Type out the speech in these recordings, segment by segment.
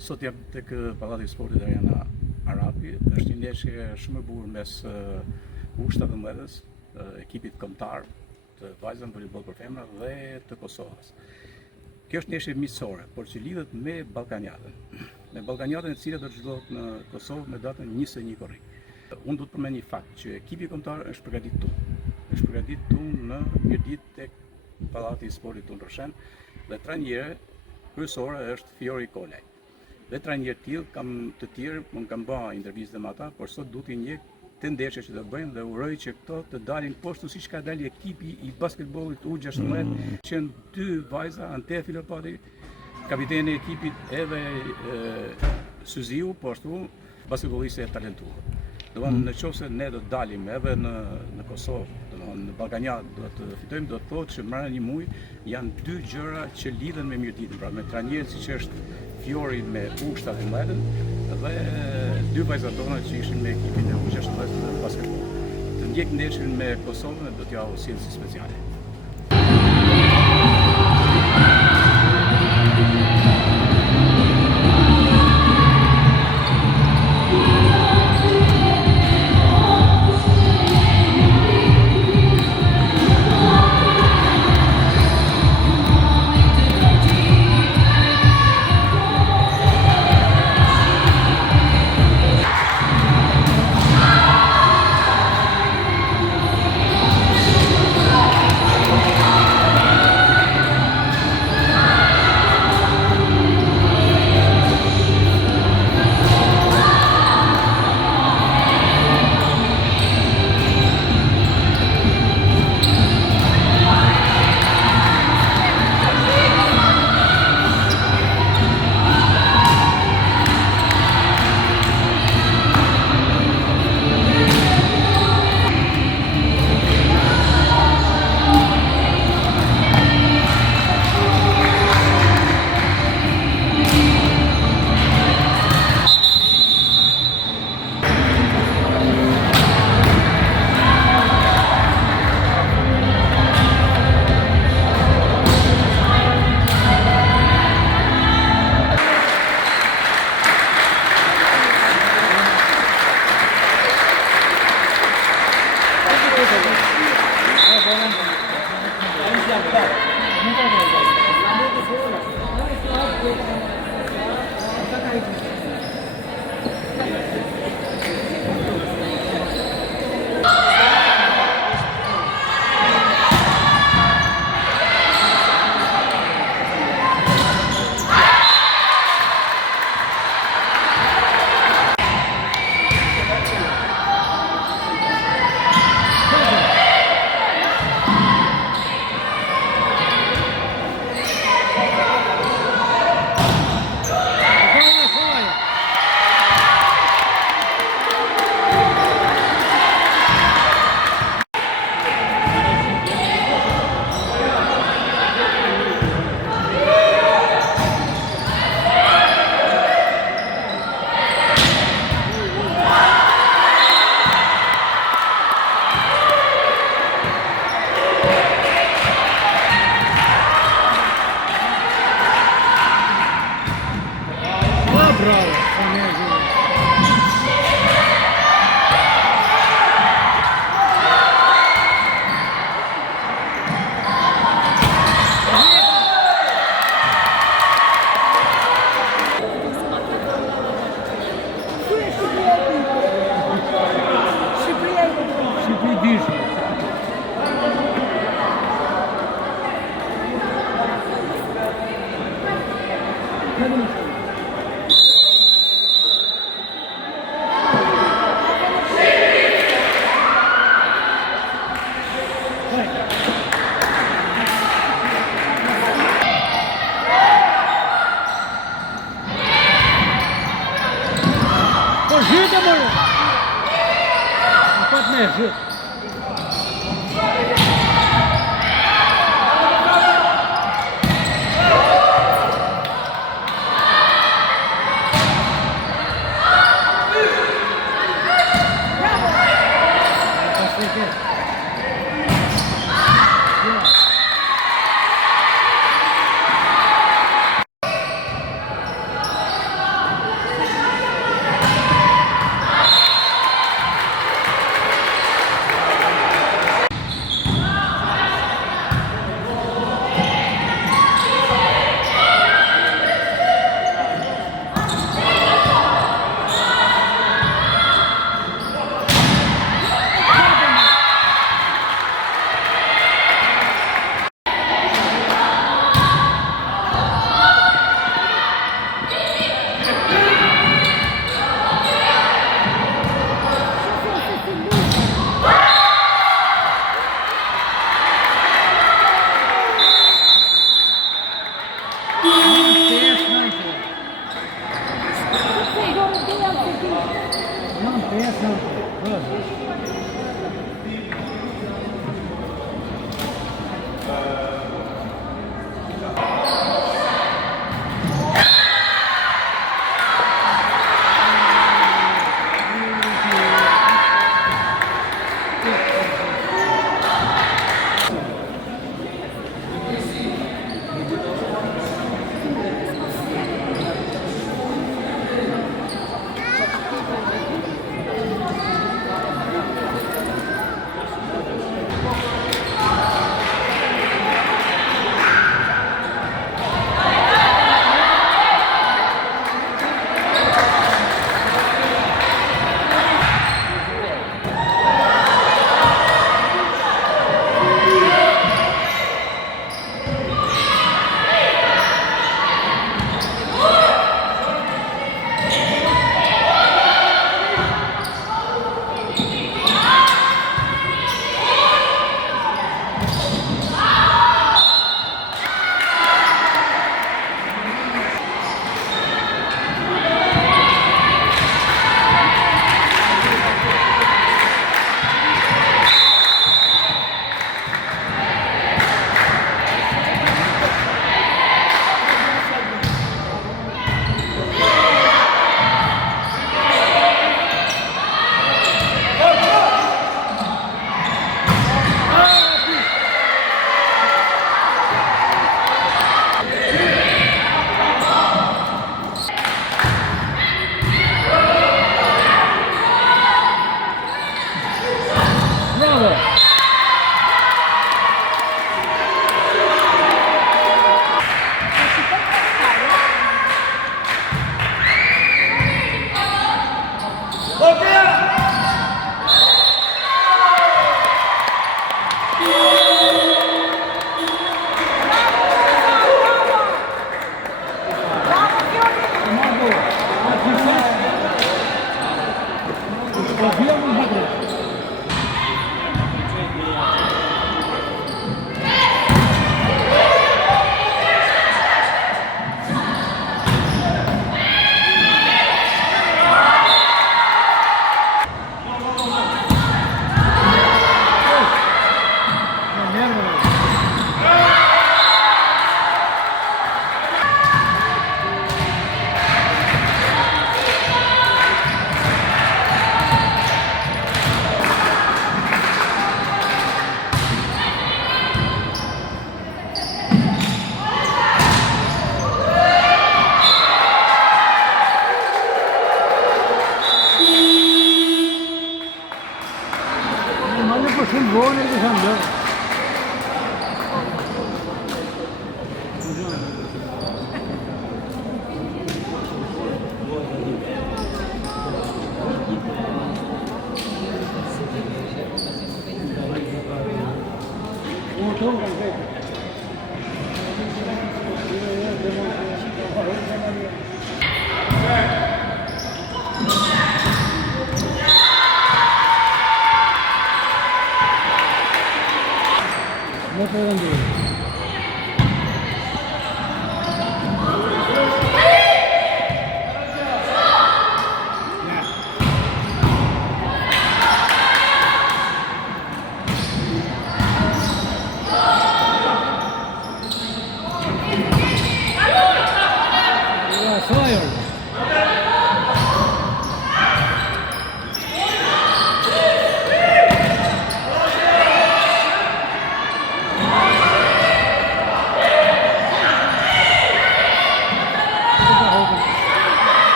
Sot jam tek Pallati i Sportit Arena Arapi. Është një ndeshje shumë e bukur mes U17-s, ekipit kombëtar të vajzave voleyboll për femra dhe të Kosovës. Kjo është ndeshje miqësore, por që lidhet me Ballkanjatën. Me Ballkanjatën e cila do të zhvillohet në Kosovë me datën 21 korrik. Unë do të përmend një fakt që ekipi kombëtar është përgatitur. Është përgatitur në mirëditë tek Pallati i Sportit Tun Roshen dhe trajnere kryesore është Fiori Kolaj. Dhe trajnerë të tjerë mund kam bërë intervistë me ata, por sot duhet i njeh të ndeshje që do bëjmë dhe uroj që këto të dalin poshtu siç ka dalë ekipi i basketbollit U16, që janë dy vajza, Antea Filopati, kapiteni i ekipit, edhe Syziu, po ashtu basketbolliste e talentuar. Në qoftë se ne do të dalim edhe në Kosovë, në Ballkanjat do të fitojmë, do të thotë që mbrana një muaj janë dy gjëra që lidhen me mirëditën, pra me trajnerën siç është Fiori me U17 dhe dy vajzat tona që ishin me ekipin e U16 të basketbollit. Të ndjek ndeshjen me Kosovën do t'ja u sjellë si speciale.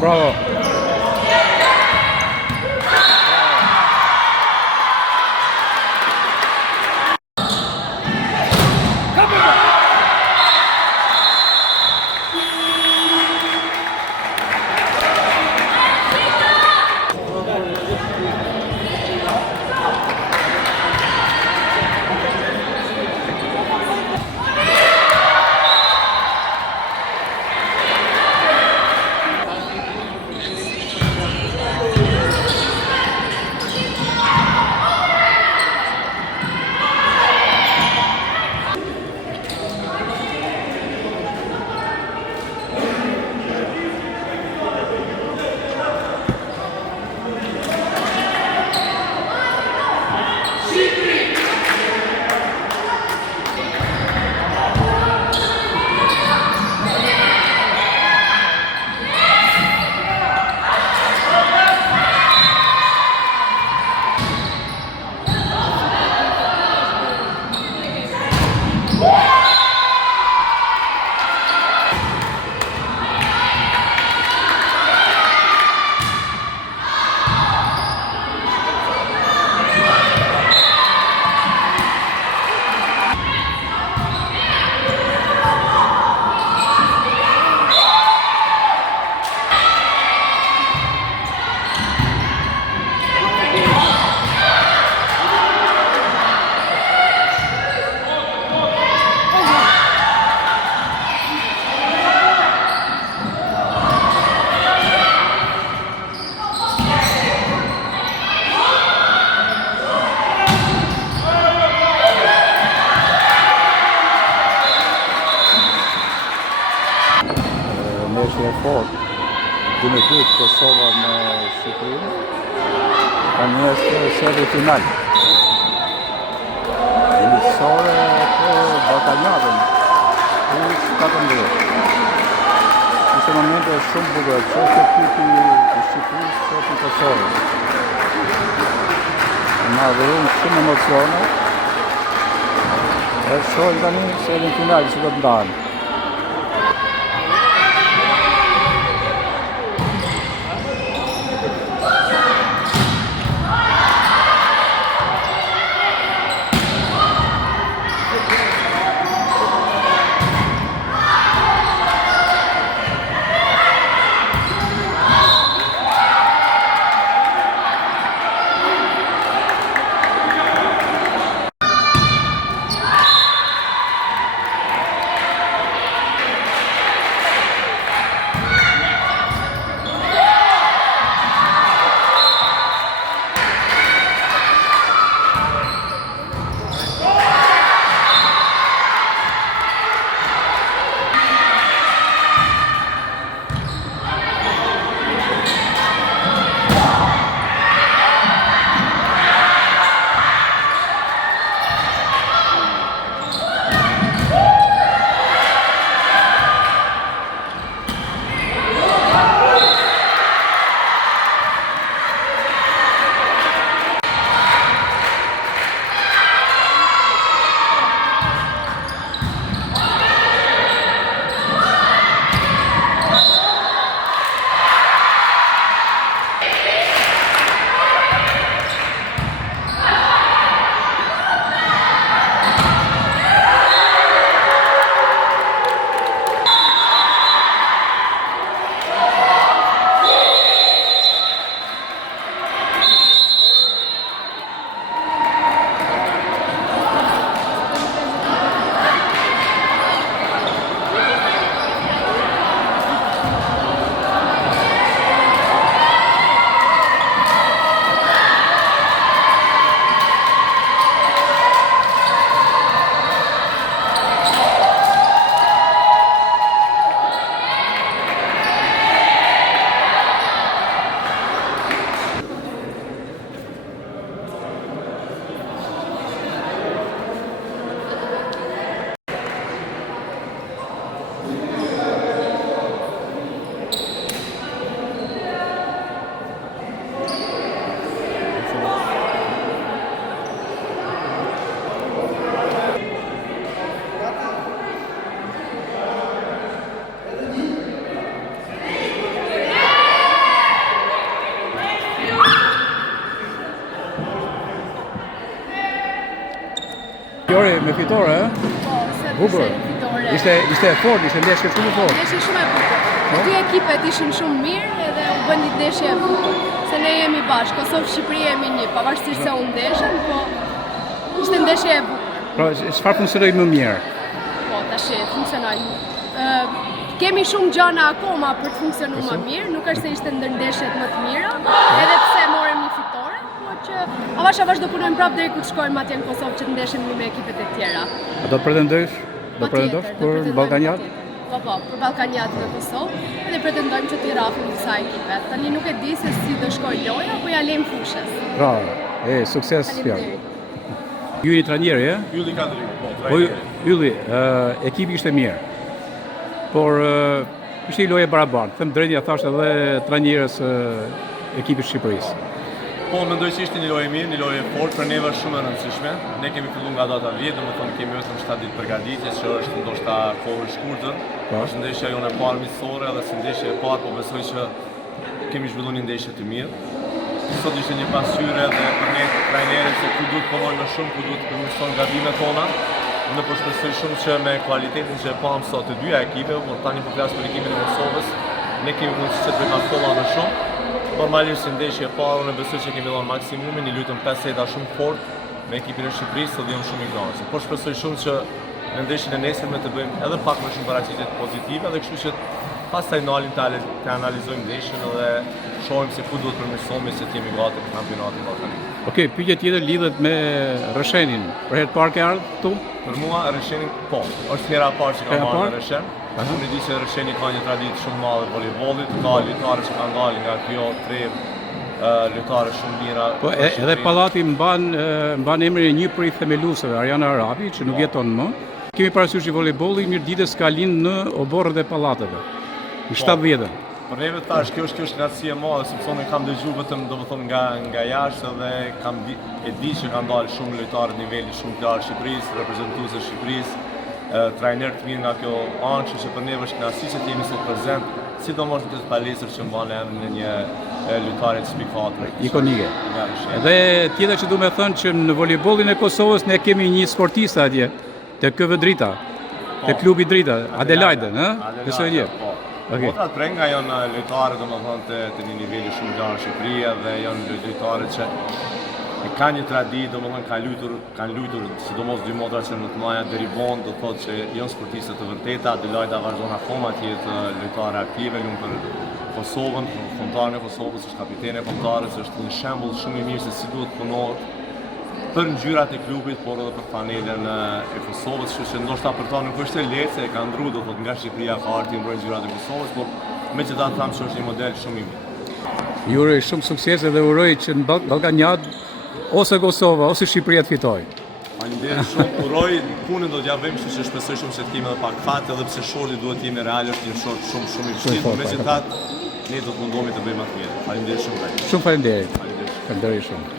Bravo. Come on. 12 Kosova me Shqipërinë. Tani është seri final. Emisore për Ballkanjatën. Ishte momente shumë bukur, qoftë ekipi i Shqipërisë, qoftë i Kosovës. Na dhënë shumë emocione. E shohim tani serin final që do të ndahen. Fiori me fitore, bukur. Ishte fort, ishte ndeshje shumë e fortë. Ndeshje shumë e bukur. Dy ekipet ishin shumë mirë edhe u bën një ndeshje e bukur. Se ne jemi bashkë, Kosovë Shqipëri jemi një, pavarësisht se u ndeshën, po ishte ndeshje e bukur. Pra, çfarë funksionoi më mirë? Po, tash funksionoi. Kemi shumë gjana akoma për të funksionuar më mirë, nuk është se ishte ndër ndeshjet më të mira, edhe pse morëm një fitore, po që avash do punojmë prapë deri kur të shkojmë atje në Kosovë që të ndeshemi me ekipet e tjera. A do pretendosh? Do pretendosh për Ballkanjat? Po, për Ballkanjat në Kosovë, edhe pretendojmë që t'i rrafim disa ekipe. Tani nuk e di se si do shkojë loja, po ja lejm fushës. Bravo. Sukses fjalë. Ju jeni trajneri, e? Ylli Kadri, po, trajneri. Ylli, ekipi ishte mirë. Por ishte një lojë e barabartë. Them drejt ja thash edhe trajnerës ekipit Shqipërisë. Po, mendoj që ishte një lojë mirë, një lojë e fortë, për neve është shumë e rëndësishme. Ne kemi filluar nga data 10, domethënë kemi vetëm 7 ditë përgatitje, që është ndoshta kohë e shkurtër. Është ndeshja jonë e parë miqësore dhe si ndeshje e parë, po besoj që kemi zhvilluar një ndeshje të mirë. Sot ishte një pasqyrë edhe për ne trajnerët se ku duhet të punojmë më shumë, ku duhet të përmirësojmë gabimet tona. Ne përshpresoj shumë që me kualitetin që e pam sot të dyja ekipeve, por tani po flas për ekipin e Kosovës, ne kemi mundësi të bëjmë akoma më shumë. Normalisht si ndeshje e parë, unë besoj që kemi dhënë maksimumin, një lutëm 5 seta shumë fort me ekipin e Shqipërisë dhe jam shumë i kënaqur. Por shpresoj shumë që në ndeshjen e nesërme të bëjmë edhe pak më shumë paraqitje pozitive dhe kështu që pastaj ndalim të analizojmë ndeshjen dhe shohim se ku duhet të përmirësohemi se të jemi gati për kampionatin ballkanik. Okej, pyetja tjetër lidhet me Rëshenin. Për herë të parë ke ardhur këtu? Për mua Rësheni po, është hera e parë që kam Hera e marrë parë? në Rëshen. Unë e di që Rësheni ka një traditë shumë madhe të voleybollit, ka lojtarë që kanë dalë nga kjo trev, lojtarë shumë mira. Po edhe pallati mban emrin e një prej themeluesve, Ariana Arabi, që nuk jeton më. Kemi parasysh që voleybolli mirëditës ka lind në oborrët e pallateve. Në 70-ën. Për neve tash kjo është knatësi e madhe, sepse unë kam dëgjuar vetëm domethënë nga jashtë dhe e di që kanë dalë shumë lojtarë në nivelin shumë të lartë Shqipërisë, reprezentues të Shqipërisë, trajner të mirë nga kjo anë, që për neve është knatësi që jemi sot prezent, sidomos në këtë palestër që mban emrin e një lojtare të spikatër. Ikonike. Edhe tjetër që du me thënë që në voleybollin e Kosovës ne kemi një sportiste atje, te KV Drita, te klubi Drita, Adelaide, besoj një. Motra të prenga janë lojtare domethënë të një niveli shumë të lartë në Shqipëri dhe janë lojtare që kanë një traditë, domethënë kanë luajtur sidomos dy motra që në të maja deri vonë, do të thotë që janë sportiste të vërteta. Adelaide vazhdon akoma të jetë lojtare aktive, luan për Kosovën, kombëtaren e Kosovës, është kapitene e kombëtarës, është një shembull shumë i mirë se si duhet punohet për ngjyrat e klubit, por edhe për panelen e Kosovës, kështu që ndoshta për ta nuk është e lehtë se e ka ndruar do thotë nga Shqipëria ka ardhur mbrojtje ngjyrat e Kosovës, por megjithatë tham se është një model shumë i mirë. Ju uroj shumë sukses dhe uroj që në Ballkanjat ose Kosova ose Shqipëria të fitojë. Faleminderit shumë, uroj punën do t'ja bëjmë, kështu që shpresoj shumë se të kemi edhe pak fat, edhe pse shorti duhet të jemi real, është një short shumë i vështirë, megjithatë ne do të mundohemi të bëjmë atë mirë. Faleminderit shumë. Shumë faleminderit. Faleminderit shumë.